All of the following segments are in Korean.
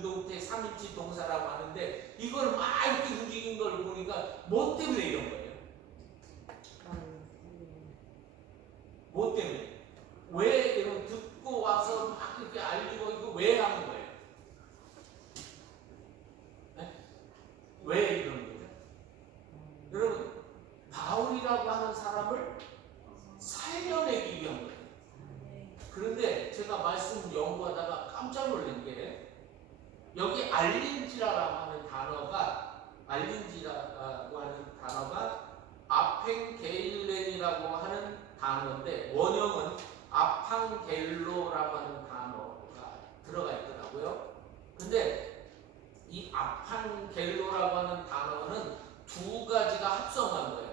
능동태 3인칭 동사라고 하는데 이걸 막 이렇게 움직인 걸 보니까 뭐 때문에 이런 거예요? 뭐 때문에? 왜 이런 듣고 와서 막 이렇게 알리고 이거 왜 하는 거예요? 네? 왜 이러는 거죠? 여러분, 바울이라고 하는 사람을 살려내기 위한 거예요. 그런데 제가 말씀 연구하다가 깜짝 놀란 게 여기 알린지라라고 하는 단어가 아펜게일렌이라고 하는 단어인데 원형은 아팡겔로라고 하는 단어가 들어가 있더라고요. 근데 이 아팡겔로라고 하는 단어는 두 가지가 합성한 거예요.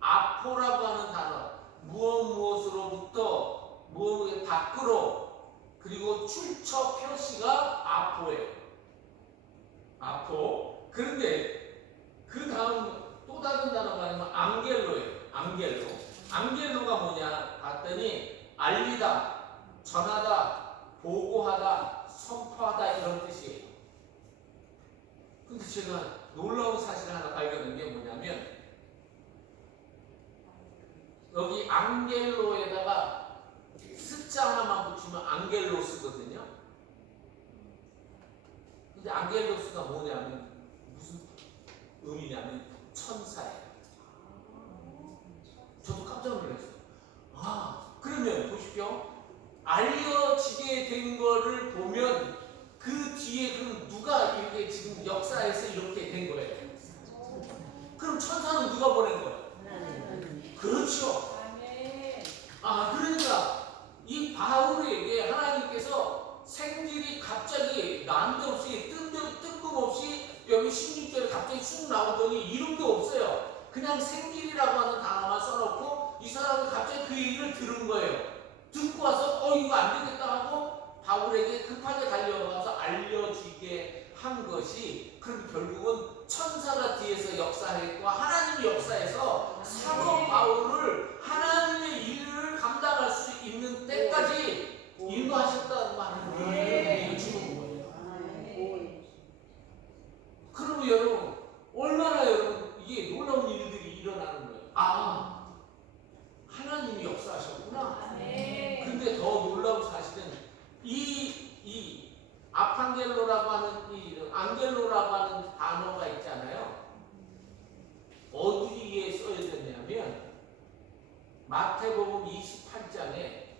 아포라고 하는 단어, 무엇으로부터 무엇의 밖으로, 그리고 출처 표시가 아포예요. 아포. 그런데 그 다음 또 다른 단어가 아니면 앙겔로예요. 앙겔로가 뭐냐 봤더니 알리다, 전하다, 보고하다, 선포하다 이런 뜻이에요. 근데 제가 놀라운 사실 하나 발견한 게 뭐냐면 여기 앙겔로에다가 숫자 하나만 붙이면 앙겔로스거든요. 근데 앙겔로스가 뭐냐면 무슨 의미냐면 천사예요. 저도 깜짝 놀랐어요. 아, 그러면 보십시오. 알려지게 된 거를 보면 그 뒤에 그럼 누가 이렇게 지금 역사에서 이렇게 된 거예요? 그럼 천사는 누가 보낸 거예요? 그렇죠. 아, 그러니까 이 바울에게 하나님께서 생길이 갑자기 난데없이 뜬금없이 여기 16절에 갑자기 쑥 나오더니 이름도 없어요. 그냥 생길이라고 하는 단어만 써놓고 이 사람은 갑자기 그 얘기를 들은 거예요. 듣고 와서 이거 안 되겠다 하고 바울에게 급하게 달려가서 알려지게 한 것이, 그럼 결국은 천사가 뒤에서 역사했고 하나님이 역사해서 사도 바울을 하나님의 일을 감당할 수 있는 때까지 인도하셨다는 말을 주는 거예요. 그러면 여러분 얼마나 여러분 이게 놀라운 일들이 일어나는 거예요. 아, 하나님이 역사하셨구나. 근데 더 놀라운 사실은 이 아팡겔로라고 하는 이 앙겔로라고 하는 단어가 있잖아요. 어디에 써있느냐면 마태복음 28장에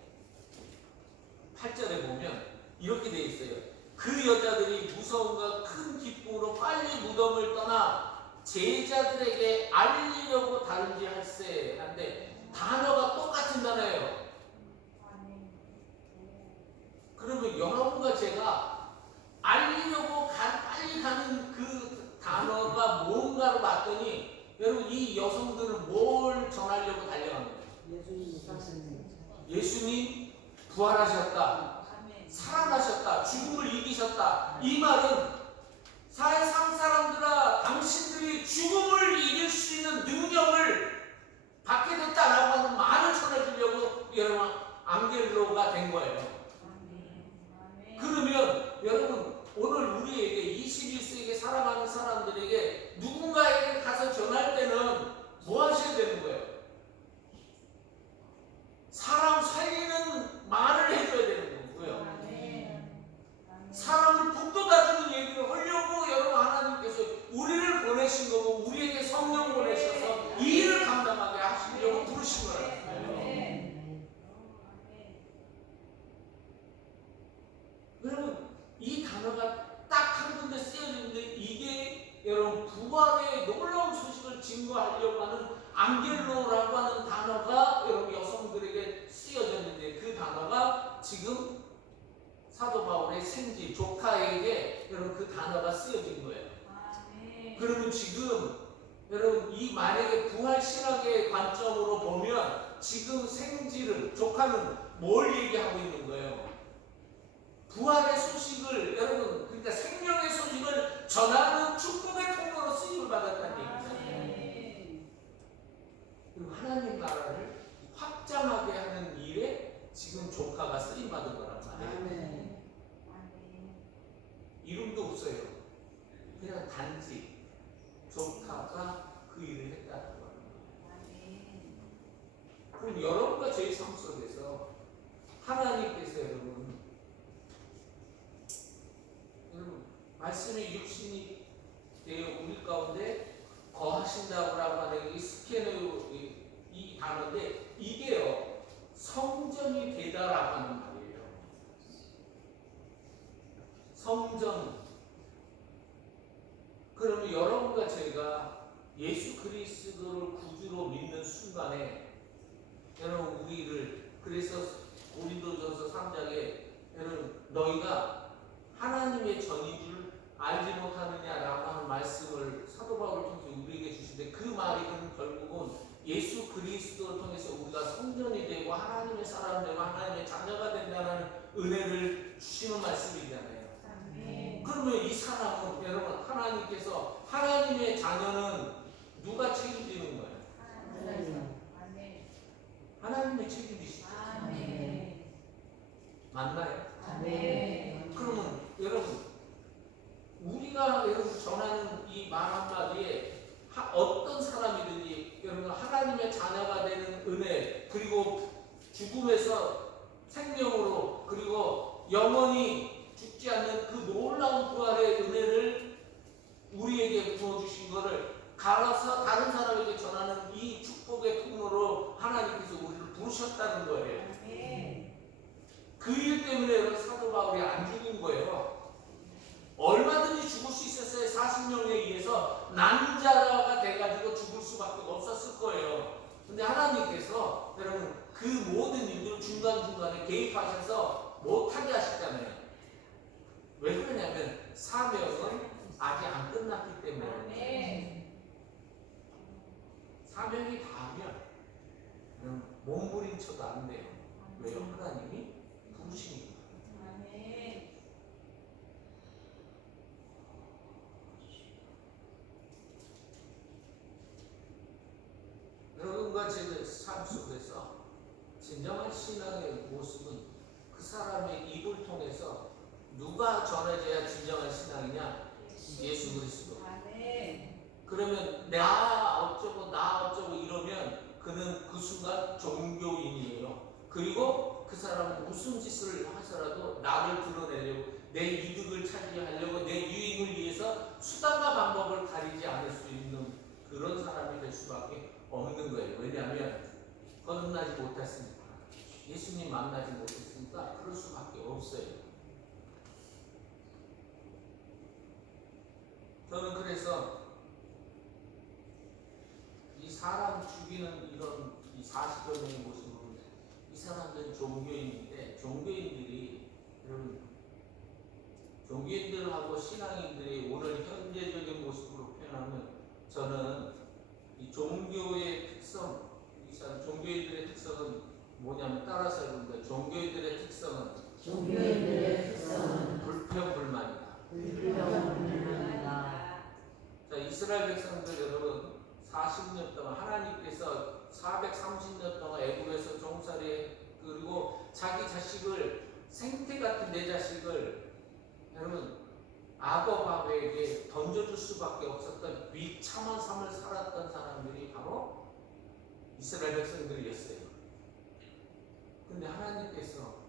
8절에 보면 이렇게 되어 있어요. 그 여자들이 무서움과 큰 기쁨으로 빨리 무덤을 떠나 제자들에게 알리려고 다른지 할세 한데 단어가 똑같은 단어예요. 그러면 여러분과 제가 알리려고 빨리 가는 그 단어가 뭔가로 봤더니 여러분 이 여성들은 뭘 전하려고 달려간 거예요? 예수님 부활하셨다, 살아나셨다, 죽음을 이기셨다. 이 말은 세상 사람들아 당신들이 죽음을 이길 수 있는 능력을 받게 됐다라고 하는 말을 전해주려고 여러분 앙겔로가 된 거예요. 그러면 여러분 오늘 우리에게 21세기에 살아가는 사람들에게 누군가에게 가서 전할 때는 뭐 하셔야 되는 거예요? 사람 살리는 말을 해줘야 되는 거고요. 사람을 북돋아주는 얘기를 하려고 여러분 하나님께서 우리를 보내신 거고 우리에게 성령 보내셔서 이 일을 감당하게 하시려고 부르신 거예요. 여러분 이 단어가 딱 한 군데 쓰여지는데 이게 여러분 부활의 놀라운 소식을 증거하려고 하는 앙겔로라고 하는 단어가 여러분 여성들에게 쓰여졌는데 그 단어가 지금 사도 바울의 생지 조카에게 여러분 그 단어가 쓰여진 거예요. 그러면 지금 여러분 이 만약에 부활 신학의 관점으로 보면 지금 생지를 조카는 뭘 얘기하고 있는 거예요? 부활의 소식을 여러분 그러니까 생명의 소식을 전하는 축복의 통로로 쓰임을 받았다는 얘기잖아요. 그리고 하나님 나라를 확장하게 하는 일에 지금 조카가 쓰임 받은 거란 말이에요. 이름도 없어요. 그냥 단지 조카가 그 일을 했다는 거예요. 그럼 여러분과 제 삶 속에서 하나님께서 여러분 말씀이 육신이 되어 우리 가운데 거하신다고 하는 이 스케노 이 단어인데 이게요 성전이 되다라고 하는 말이에요. 성전. 그러면 여러분과 제가 예수 그리스도를 구주로 믿는 순간에 여러분 우리를 그래서 고린도전서 3장에 여러분 너희가 하나님의 전인 줄 알지 못하느냐라고 하는 말씀을 사도 바울을 통해서 우리에게 주시는데 그 말이 결국은 예수 그리스도를 통해서 우리가 성전이 되고 하나님의 사람 되고 하나님의 자녀가 된다는 은혜를 주시는 말씀이잖아요. 그러면 이 사람은 여러분 하나님께서 하나님의 자녀는 누가 책임지는 거예요? 하나님의 책임지시죠. 맞나요? 그러면 여러분 우리가 여러분 전하는 이 말 한마디에 어떤 사람이든지 여러분 하나님의 자녀가 되는 은혜 그리고 죽음에서 생명으로 그리고 영원히 죽지 않는 그 놀라운 부활의 은혜를 우리에게 부어주신 것을 갈아서 다른 사람에게 전하는 이 축복의 통로로 하나님께서 우리를 부르셨다는 거예요. 그 일 때문에 여러분 사도 바울이 안 죽은 거예요. 얼마든지 죽을 수 있었어요. 40명에 의해서 난자가 돼가지고 죽을 수밖에 없었을 거예요. 근데 하나님께서 여러분 그 모든 일들 중간중간에 개입하셔서 못하게 하시잖아요. 왜 그러냐면 사명은 아직 안 끝났기 때문에. 사명이 닿으면 몸부림쳐도 안 돼요. 왜요? 하나님이 부르시니까. 여러분과 제 삶 속에서 진정한 신앙의 모습은 그 사람의 입을 통해서 누가 전해져야 진정한 신앙이냐? 예수 그리스도. 그러면 나 어쩌고 이러면 그는 그 순간 종교인이에요. 그리고 그 사람은 무슨 짓을 하더라도 나를 드러내려고 내 이득을 차지하려고 내 유익을 위해서 수단과 방법을 가리지 않을 수 있는 그런 사람이 될 수밖에 없는 거예요. 왜냐하면 거듭나지 못했으니까 예수님 만나지 못했으니까 그럴 수밖에 없어요. 저는 그래서 이 사람 죽이는 이런 이 40여 명의 모습은 이 사람들은 종교인인데 종교인들이 여러분 종교인들하고 신앙인들이 오늘 현재적인 모습으로 표현하면 저는 이 종교의 특성, 이 사람 종교인들의 특성은 뭐냐면 따라서 여러분들 종교인들의 특성은 불평불만이다. 자, 이스라엘 백성들 여러분 40년 동안 하나님께서 430년 동안 애굽에서 종살이 그리고 자기 자식을 생태 같은 내 자식을 여러분 악어 바보에게 던져줄 수밖에 없었던 비참한 삶을 살았던 사람들이 바로 이스라엘 백성들이었어요. 근데 하나님께서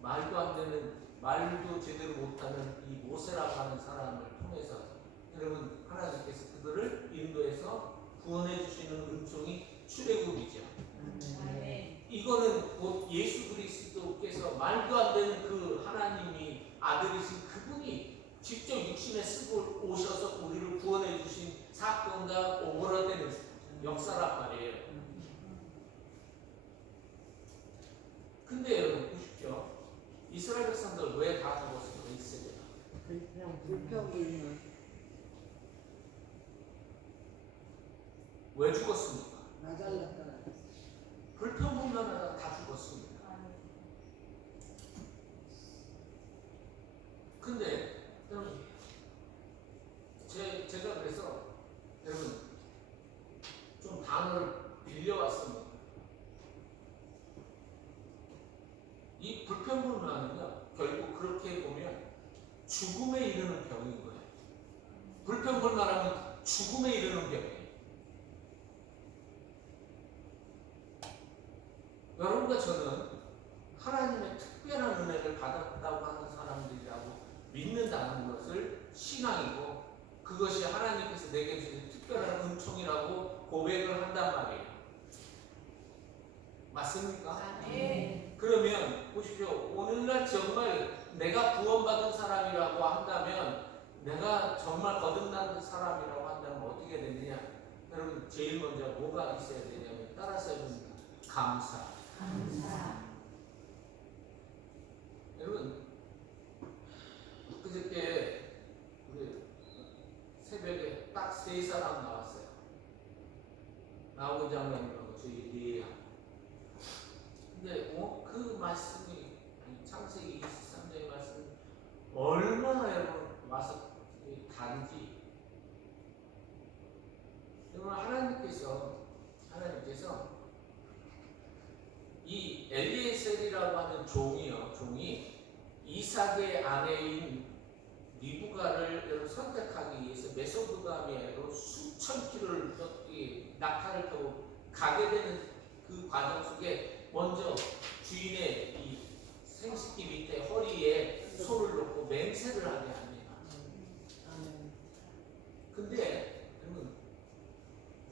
말도 안 되는 말도 제대로 못하는 이 모세라고 하는 사람을 통해서 여러분 하나님께서 그들을 인도해서 구원해 주시는 은총이 출애굽이죠. 이거는 곧 예수 그리스도께서 말도 안 되는 그 하나님이 아들이신 그분이 직접 육신에 쓰고 오셔서 우리를 구원해 주신 사건과 오버라되는 역사란 말이에요. 근데 여러분 보십시오. 이스라엘 백성들 왜 다 죽었어요? 불평불만. 왜 죽었습니까? 나 잘났다. 불평불만하다 다 죽었습니다. 근데 여러분 제가 그래서 여러분 좀 단어를 빌려왔습니다. 이 불평불만은요 결국 그렇게 보면 죽음에 이르는 병인 거예요. 불평불만하면 죽음에 이르는 병이에요. 여러분과 저는 하나님의 특별한 은혜를 받았다고 하는 사람들이라고 믿는다는 것을 신앙이고, 그것이 하나님께서 내게 주신 특별한 은총이라고 고백을 한단 말이에요. 맞습니까? 네. 그러면 보십시오. 오늘날 정말 내가 구원받은 사람이라고 한다면, 내가 정말 거듭난 사람이라고 한다면 어떻게 되느냐? 여러분, 제일 먼저 뭐가 있어야 되냐면, 따라서 해봅니다. 감사. 여러분, 그저께 우리 새벽에 딱 세 사람 나왔어요. 나오은 장로님하고 저희 리에야. 근데 그 말씀이, 창세기 23장의 말씀이 얼마나 여러분 와서 단지, 여러분, 하나님께서 이 엘리에셀이라고 하는 종이 이삭의 아내인 리브가를 여러분 선택하기 위해서 메소포타미아로 수천 킬로를 낙타를 타고 가게 되는 그 과정 속에 먼저 주인의 이 생식기 밑에 허리에 손을 놓고 맹세를 하게 합니다. 근데 여러분,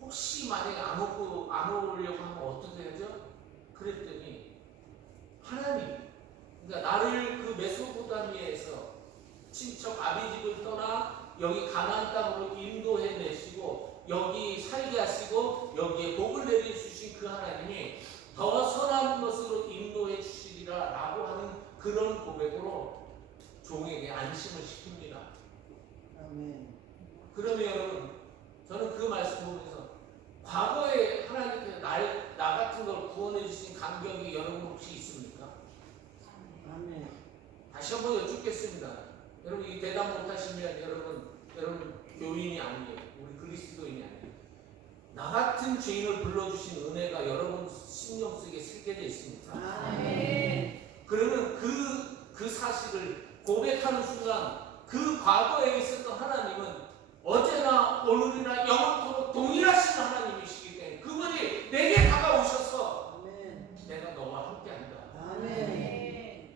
혹시 만약에 안 오려고 하면 어떻게 하죠? 그랬더니 하나님, 그러니까 나를 그 메소포타미아에서 친척 아비집을 떠나 여기 가나안 땅으로 인도해 내시고 여기 살게 하시고 여기에 복을 내려 주신 그 하나님이 더 선한 것으로 인도해 주시리라 라고 하는 그런 고백으로 종에게 안심을 시킵니다. 아멘. 그러면 여러분, 저는 그 말씀 보면서 과거에 하나님께서 나 같은 걸 구원해 주신 감격이 여러분 혹시 있습니까? 아멘. 다시 한번 여쭙겠습니다. 여러분, 이 대답 못하시면 여러분 교인이 아니에요. 우리 그리스도인이 아니에요. 나 같은 죄인을 불러주신 은혜가 여러분 신경 쓰게 새겨져 있습니까? 아멘. 그러면 그 사실을 고백하는 순간 그 과거에 있었던 하나님은 어제나 오늘이나 영원토록 동일하신 하나님이시기 때문에 그분이 내게 다가오셔서 아멘. 내가 너와 함께한다. 아멘.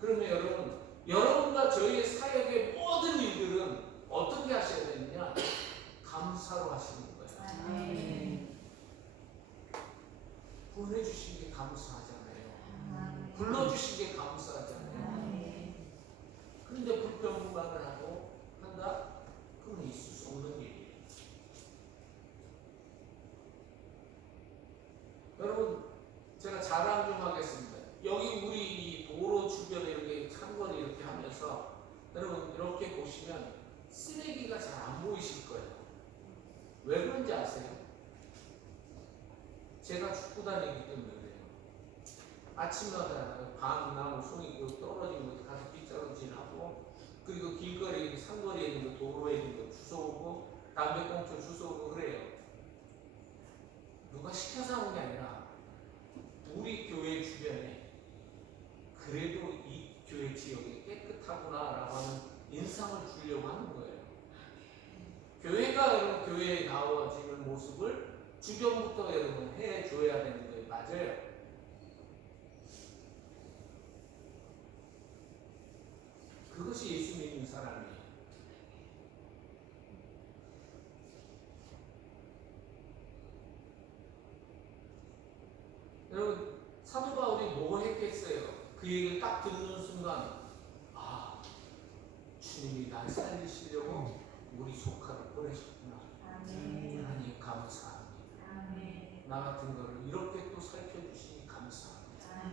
그러면 여러분과 저희의 사역의 모든 일들은 어떻게 하셔야 되느냐? 감사로 하시는 거예요. 아멘. 보내주신 게 감사하잖아요. 불러주신 게 감사하잖아요. 그런데 불평불만을 하고 한다? 그건 있을 수 없는 일이에요. 여러분, 제가 자랑 좀 하겠습니다. 여기 우리 이 도로 주변에 이렇게 상거리 이렇게 하면서 여러분 이렇게 보시면 쓰레기가 잘 안 보이실 거예요. 왜 그런지 아세요? 제가 축구 다니기 때문에 그래요. 아침마다 밤이나 뭐 송이 떨어진 거 가서 빗자루질하고, 그리고 길거리 상거리에 있는 거, 도로에 있는 거 주워오고, 담배꽁초 주워오고 그래요. 누가 시켜서 하는 게 아니라 우리 교회 주변에 그래도 이 교회 지역이 깨끗하구나라고 하는 인상을 주려고 하는 거예요. 교회가 여러분 교회에 나와지는 모습을 주변부터 여러분 해줘야 되는 거예요. 맞아요. 그것이 예수 믿는 사람이에요. 여러분, 사도 바울이 뭐 했겠어요? 그 얘기를 딱 듣는 순간, 아, 주님이 날 살리시려고 우리 조카를 보내셨구나. 하나님 감사합니다. 나 같은 거를 이렇게 또 살펴주시니 감사합니다.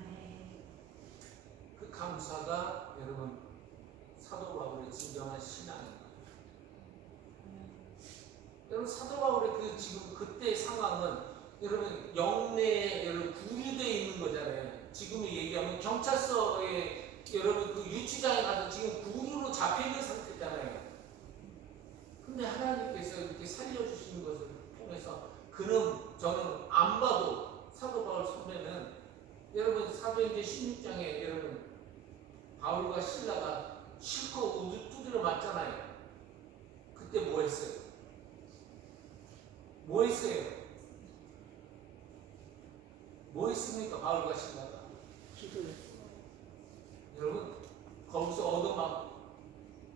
그 감사가 여러분 사도 바울의 진정한 신앙입니다. 여러분, 사도 바울의 그 지금 그때 상황은 여러분 영내에 여러분 구류되어 있는 거잖아요. 지금 얘기하면 경찰서에 여러분 그 유치장에 가서 지금 구류로 잡혀 있는 상태잖아요. 근데 하나님께서 이렇게 살려주시는 것을 통해서 저는 안 봐도 사도 바울 선배는 여러분 사도행전 16장에 여러분 바울과 실라가 맞잖아요. 그때 뭐 했어요? 뭐 했어요? 뭐 했습니까? 바울과 신라가. 기도했어. 여러분 거기서 얻어막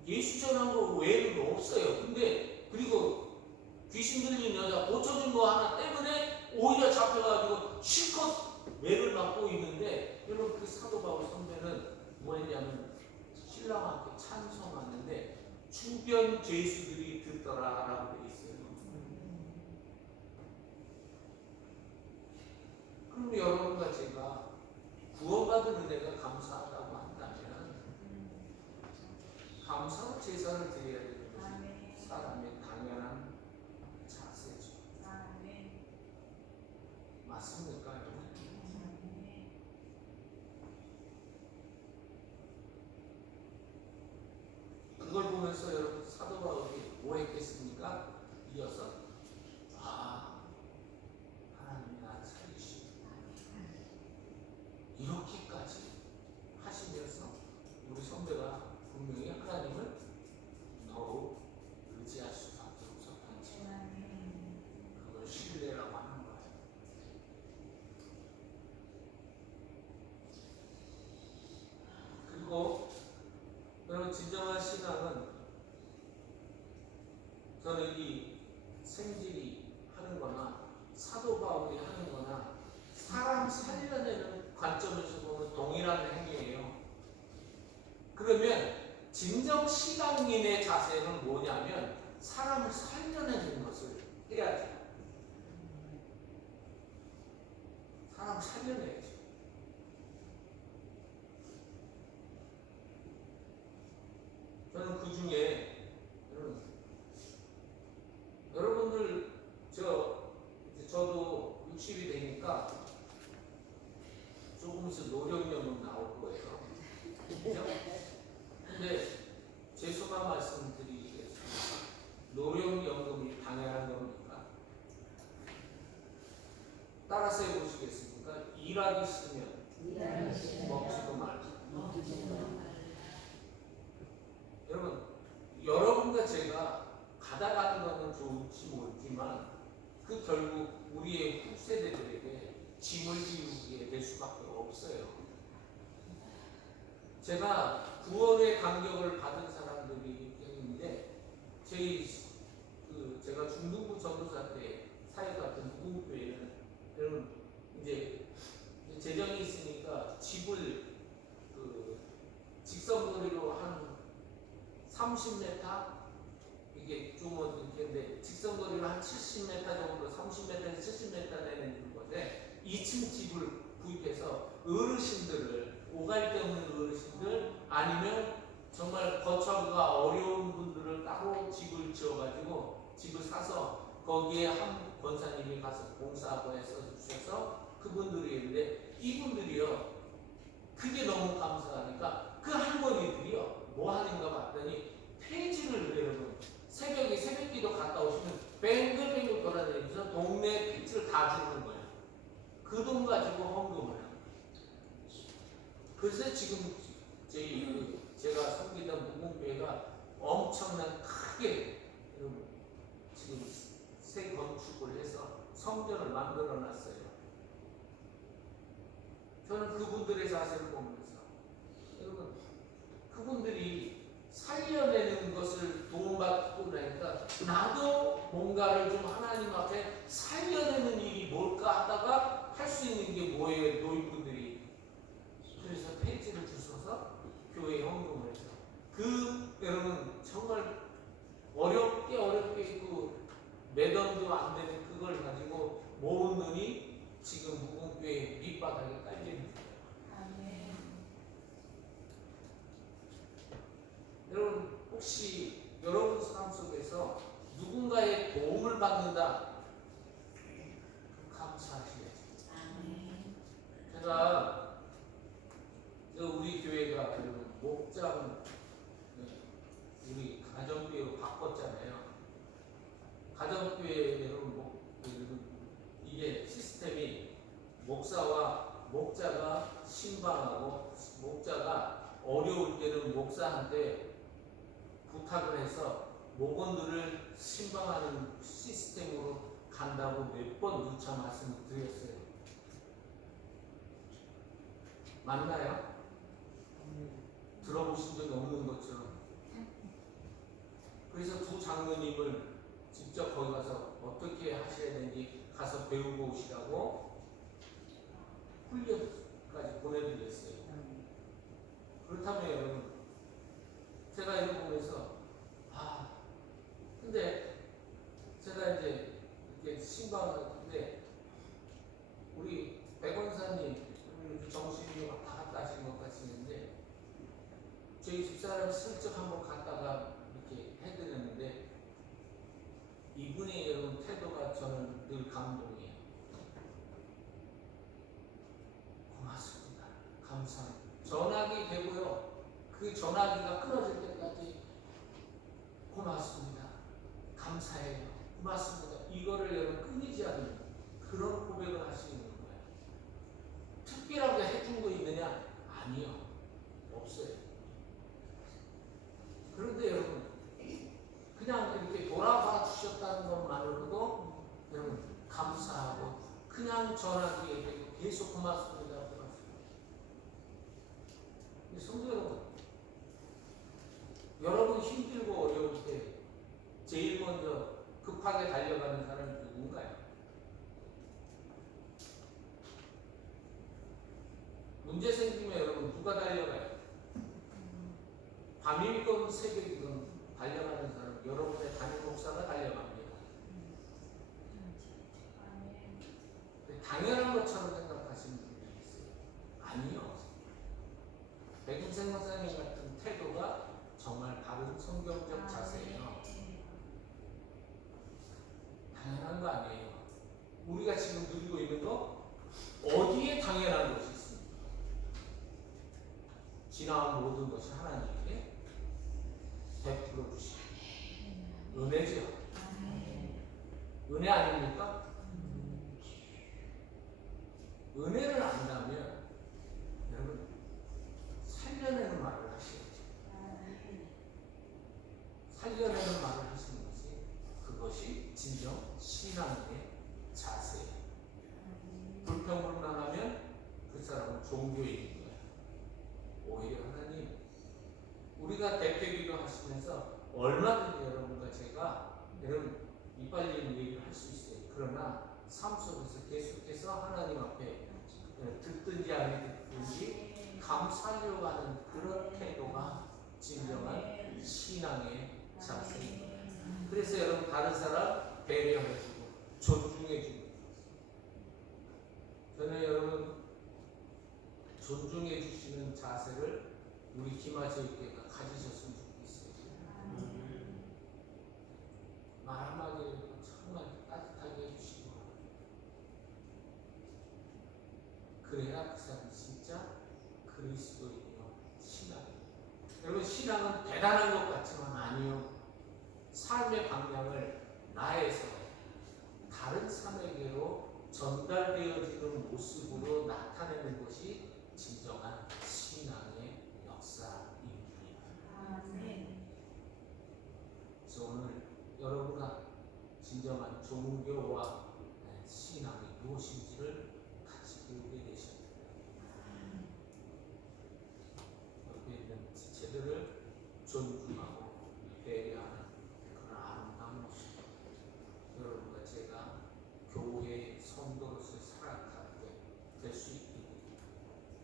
예수 전한 거 외에는 없어요. 근데 그리고 귀신 들린 여자 고쳐준 거 하나 때문에 오히려 잡혀가지고 실컷 매를 맞고 있는데, 여러분 그 사도 바울 선배는 뭐 했냐면 신랑한테 찬송하는데 주변 죄수들이 듣더라라고 돼 있어요. 그럼 여러분과 제가 구원받은 은혜가 감사하다고 한다면 감사로 제사를 드려야 되는 것이 사람의 당연한 자세죠. 맞습니까, 여러분? 그걸 보면서 여러분 사도 바울이 뭐 했겠습니까? 이어서 하나님이 나를 살리시고 이렇게까지 하시면서 우리 선배가 분명히 하나님을 더욱 의지할 수밖에 없었던지 그걸 신뢰라고 하는 거예요. 그리고 여러분 진정한 신앙은 저는 이 생질이 하는 거나 사도 바울이 하는 거나 사람 살려내는 관점에서 보면 동일한 행위예요. 그러면 진정 신앙인의 자세는 뭐냐면 사람을 살려내는 것을 해야죠. 사람 살려내야죠. 저는 그 중에 여러분들 저도 60이 되니까 조금 있으면 노령연금 나올 거예요. 그죠? 근데 죄송한 말씀 드리겠습니다. 노령연금이 당연한 겁니까? 따라서 해보시겠습니까? 일하기 싫으면 먹지도 말고. 여러분, 여러분과 제가 가다가는 거는 좋을지 모르지만 그 결국 우리의 후세대들에게 짐을 지우게 될 수밖에 없어요. 제가 구원의 간격을 받은 사람들이 있는데 제가 중등부 전도사 때 사역했던 무궁교회는 여러분 이제 재정이 있으니까 집을 직선거리로 한 30m 이게 좀 이렇게 직선거리로 한 70m 정도 30m에서 70m 되는 곳에 2층 집을 구입해서 어르신들을 오갈 데 없는 어르신들 아니면 정말 거처가 어려운 분들을 따로 집을 지어가지고 집을 사서 거기에 한 권사님이 가서 봉사하고 해서 주셔서 그분들이 있는데 이분들이요 그게 너무 감사하니까 그 할머니들이요 뭐 하는가 봤더니 폐지를 여러분 새벽기도 갔다 오시면 뱅글뱅글 돌아다니면서 동네 폐지를 다 주는 거예요. 그 돈 가지고 헌금을 해요. 그래서 지금 제가 섬기던 무궁교회가 엄청난 크게 여러분 지금 새 건축을 해서 성전을 만들어 놨어요. 저는 그분들의 자세를 보면서 여러분 그분들이 살려내는 것을 도움받고 나니까 나도 뭔가를 좀 하나님 앞에 살려내는 일이 뭘까 하다가 할 수 있는 게 뭐예요? 노인분들이. 그래서 폐지를 주셔서 교회에 헌금을 해서 여러분 정말 어렵게 매던도 안 되는 그걸 가지고 모은 돈이 지금 무궁교회 밑바닥에 깔리는 거예요. 여러분 혹시 여러분 삶 속에서 누군가의 도움을 받는다 감사하시겠죠. 제가 우리 교회가 여러분 목장 우리 가정교회로 바꿨잖아요. 가정교회 여러분 이게 시스템이 목자가 신방하고 목자가 어려울 때는 목사한테 부탁을 해서 목원들을 신방하는 시스템으로 간다고 몇 번 누차 말씀을 드렸어요. 맞나요? 아멘. 들어보신 적이 없는 것처럼. 그래서 두 장로님을 직접 거기 가서 어떻게 하셔야 되는지 가서 배우고 오시라고 훈련까지 보내드렸어요. 아멘. 그렇다면 여러분, 제가 이거 보면서 근데 제가 이제 이렇게 신방하는데 우리 백원사님 정신이 왔다 갔다 하시는 것 같으시는데 저희 집사람 슬쩍 한번 갔다가 이렇게 해드렸는데 이분의 여러분 태도가 저는 늘 감동이에요. 고맙습니다. 감사합니다. 전화기 되고요. 그 전화기가 끊어질 때까지 고맙습니다. 감사해요. 고맙습니다. 이거를 여러분 끊이지 않는 그런 고백을 하시는 거예요. 특별하게 해준 거 있느냐? 아니요. 없어요. 그런데 여러분, 그냥 이렇게 돌아봐 주셨다는 것만으로도 여러분 감사하고 그냥 전화기에 계속 고맙습니다. 성도 여러분, 여러분 힘들고 어려울 때 제일 먼저 급하게 달려가는 사람이 누군가요? 문제 생기면 여러분 누가 달려가요? 밤이건 새벽이건 달려가는 사람, 여러분의 담임 목사가 달려갑니다. 당연한 것처럼 생각하시는 분이 있어요. 아니요. 백인생 목사님 같은 태도가 정말 바른 성경적 자세예요. 당연한 거 아니에요. 우리가 지금 누리고 있는 거 어디에 당연한 것이 있습니까? 지나온 모든 것이 하나님께 베풀어 주시고 은혜죠. 은혜 아닙니까? 은혜를 안다면 여러분 살려내는 말을 하셔야죠. 살려내는 말을 하시는 것이 그것이 진정 신앙의 자세예요. 불평불만하면 그 사람은 종교인인 거예요. 오히려 하나님, 우리가 대표기도 하시면서 얼마든지 여러분과 제가 여러분 이빨리는 얘기를 할 수 있어요. 그러나 삶 속에서 계속해서 하나님 앞에 듣든지 안 듣든지 감사하려고 하는 그런 태도가 진정한 신앙의 자세입니다. 그래서 여러분 다른 사람 배려해주고 존중해주고, 저는 여러분 존중해주시는 자세를 우리 김아지교회가 가지셨으면 좋겠어요. 말 한마디를 정말 따뜻하게 해주시고, 그래야 그 사람이 진짜 그리스도인이요 신앙이에요. 여러분 신앙은 대단한 것 같지만 아니요. 삶의 방향을 나에서 다른 사람에게로 전달되어지는 모습으로 나타내는 것이 진정한 신앙의 역사입니다. 그래서 오늘 여러분과 진정한 종교와 신앙이 무엇인지를 같이 배우게 되셨습니다. 옆에 있는 지체들을 존중하고 배려하는 그런 아름다운 모습, 여러분과 제가 교회의 성도로서 살아가게 될 수 있기를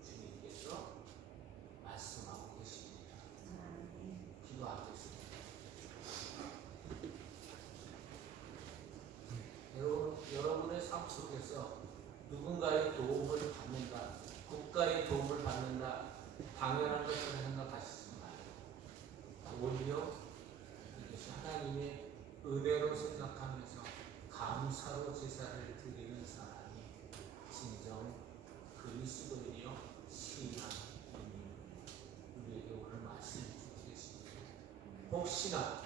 주님께서 말씀하고 계십니다. 기도하겠습니다. 여러분의 삶 속에서 누군가의 도움을 받는다, 국가의 도움을 받는다, 당연한 것처럼 생각하시지 마요. 오히려 이것이 하나님의 은혜로 생각하면서 감사로 제사를 드리는 사람이 진정 그리스도인이요 신앙인이 우리에게 오늘 말씀해 주고 계십니다. 혹시나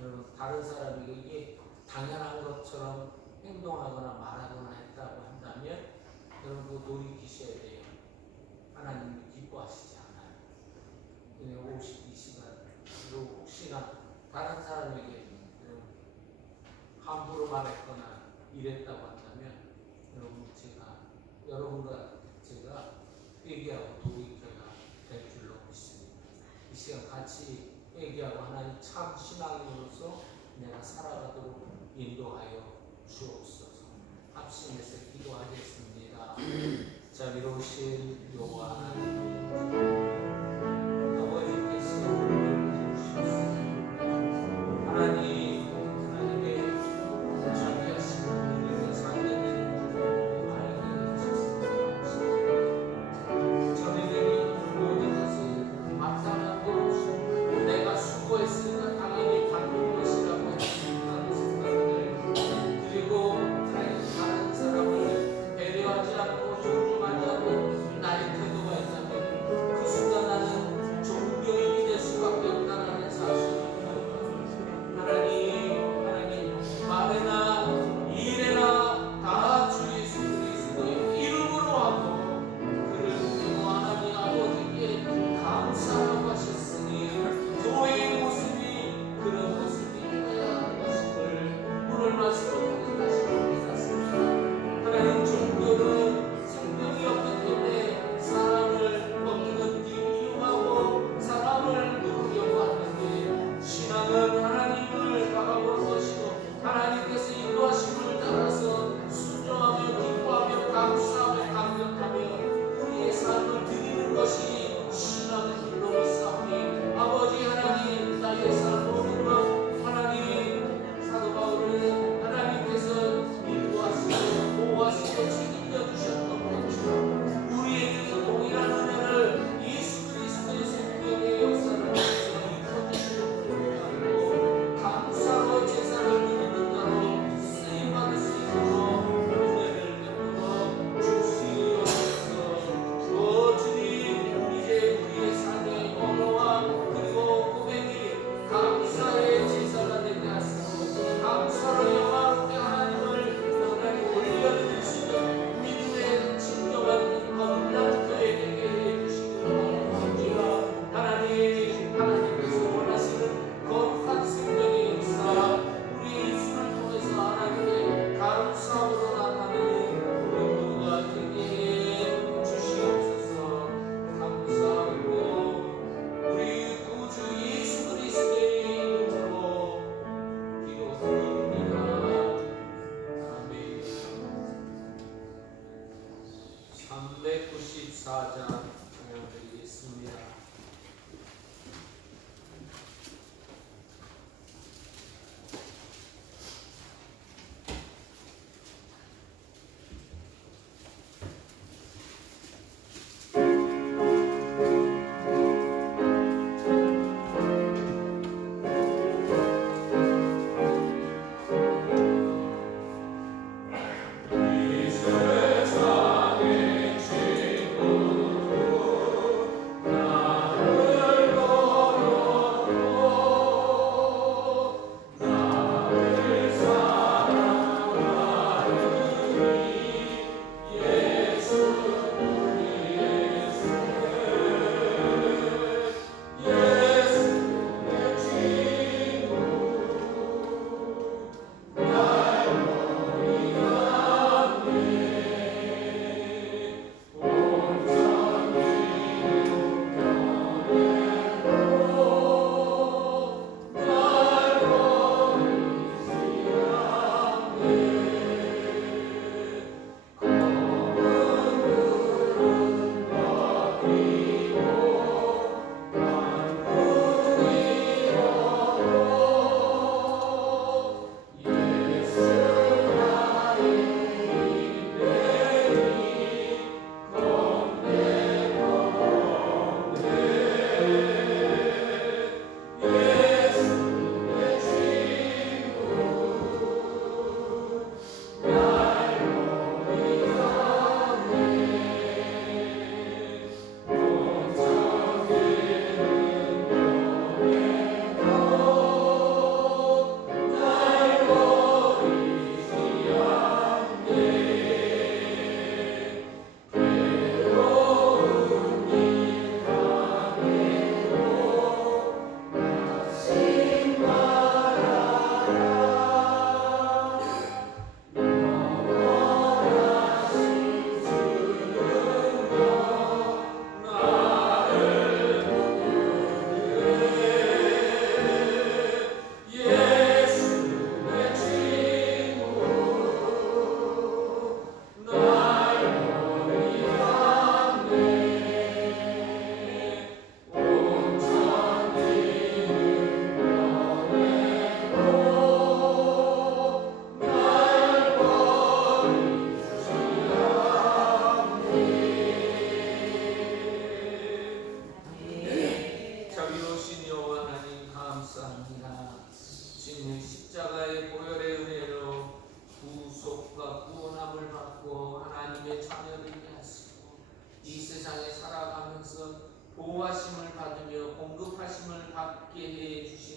여러분 다른 사람에게 이게 당연한 것처럼 행동하거나 말하거나 했다고 한다면 여러분 그거 돌이키셔야 돼요. 하나님이 기뻐하시지 않아요. 이 시간 혹시나 다른 사람에게 함부로 말했거나 이랬다고 한다면 여러분과 제가 회개하고 돌이켜야 될 줄로 믿습니다. 이 시간 같이 회개하고 하나님 참 신앙인으로서 내가 살아가도록 인도하여 주옵소서. 합심해서 기도하겠습니다. 자비로우신 여호와 아버지께서 우리를 부르셨습니다. 하나님의 자기 하시는 우리의 상대는 알게 해주셨습니다. 저희들이 모든 것을 마땅하고 내가 수고했으니까 당연히 받는 것이라고 생각하는 생각들, 그리고 다른 사람을 배려하지 않고 존중하지 않고 나의 태도가 있다면 그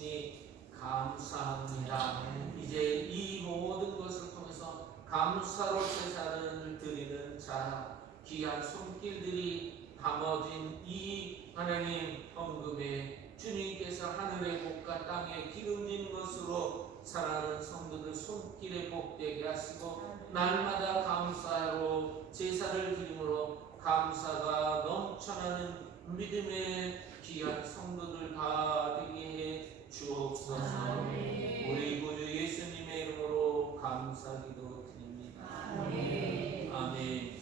주시니 감사합니다. 이제 이 모든 것을 통해서 감사로 제사를 드리는 자 귀한 손길들이 담아진 이 하나님 헌금에 주님께서 하늘의 복과 땅에 기름진 것으로 사랑하는 성도들 손길에 복되게 하시고 날마다 감사로 제사를 드림으로 감사가 넘쳐나는 믿음의 귀한 성도들 다 되게 해 주옵소서. 우리 구주 예수님의 이름으로 감사기도 드립니다. 아멘.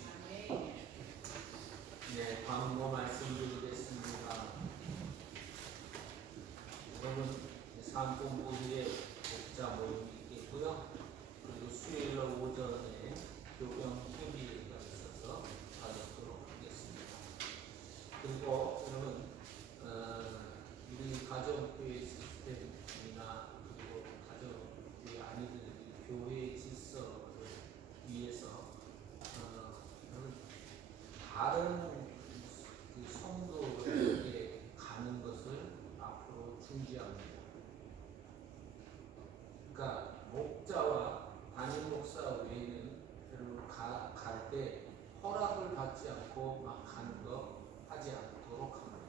네, 광고 말씀드리겠습니다. 여러분, 산공부에 목자 모임이 있겠고요. 그리고 수요일 날 오전에 교병 협의회가 있어서 가져도록 하겠습니다. 그리고 여러분, 우리 가정교회 시스템이나 그리고 가정교회 아니들이 교회의 질서를 위해서 여러분 다른 그 성도에게 가는 것을 앞으로 중지합니다. 그러니까 목자와 담임 목사 외에는 여러분 갈 때 허락을 받지 않고 막 가는 거 하지 않도록 합니다.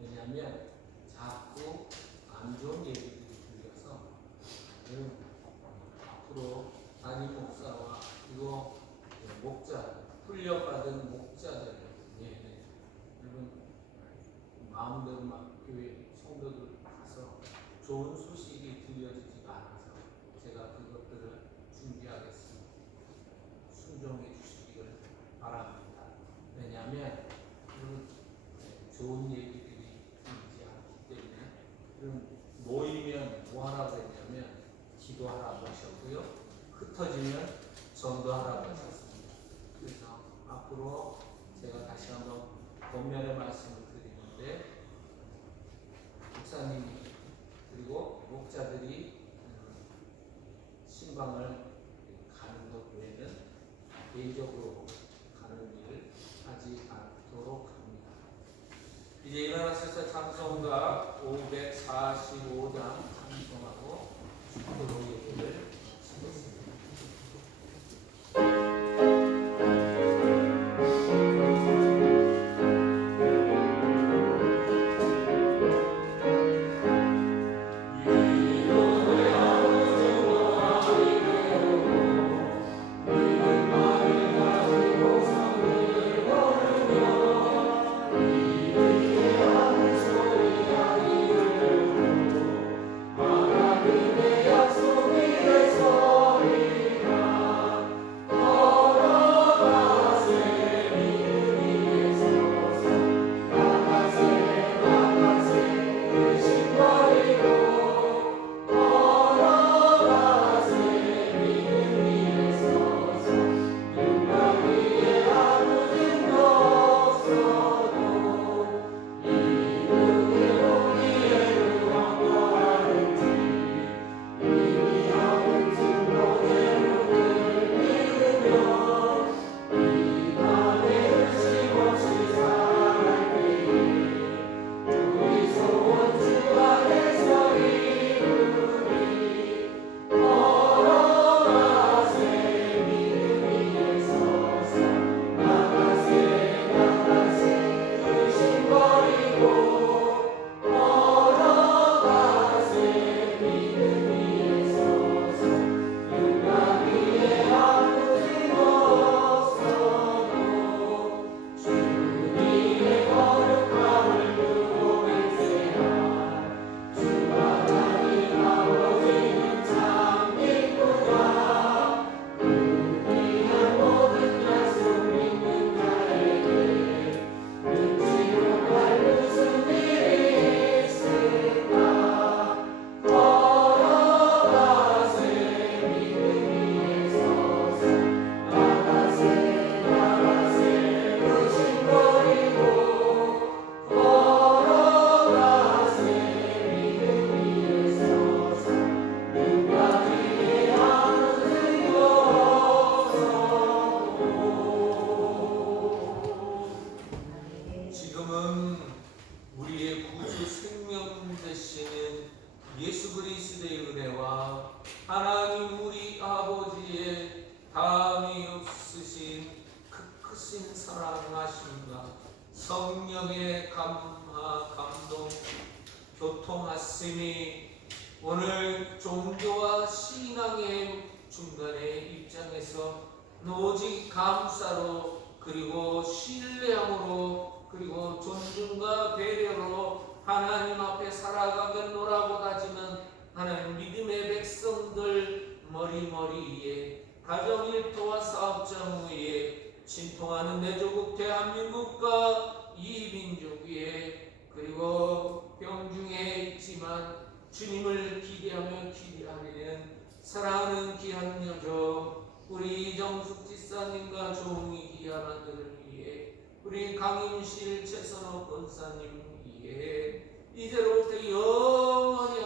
왜냐하면 자꾸 안 좋은 얘기들이 들려서 여러분 앞으로 담임 목사와 그리고 목자 훈련받은 목자들 여러분 마음대로 막 교회 성도들 가서 좋은 소식이 들려지지가 않아서 제가 그것들을 준비하겠습니다. 순종해 주시기를 바랍니다. 왜냐하면 좋은 얘기들이 들리지 않기 때문에 모이면 뭐하라고 했냐면 기도하라고 하셨고요. 흩어지면 전도하라고 하셨습니다. 그래서 앞으로 제가 다시 한번 권면의 말씀을 드리는데 목사님이 그리고 목자들이 신방을 가는 것 외에는 개인적으로 가는 일을 하지 않도록 합니다. 이제 일어나셔서 찬송가 545장 찬송하고 축도로 예배를 마치겠습니다. 약속 위에서 예수 그리스도의 은혜와 하나님 우리 아버지의 다함이 없으신 크신 사랑하심과 성령의 감동 교통하심이 오늘 종교와 신앙의 중간의 입장에서 오직 감사로 그리고 신뢰함으로 그리고 존중과 배려로 하나님 앞에 살아가겠노라고 다지는 하나님 믿음의 백성들 머리머리에 가정 일터와 사업장 위에 침통하는 내 조국 대한민국과 이 민족 위에 그리고 병중에 있지만 주님을 기대하며 기대하는 사랑하는 귀한 여정 우리 이정숙 집사님과 종이 귀한 아들을 위해 우리 강임실 최선호 권사님 위해 이제로부터 영원히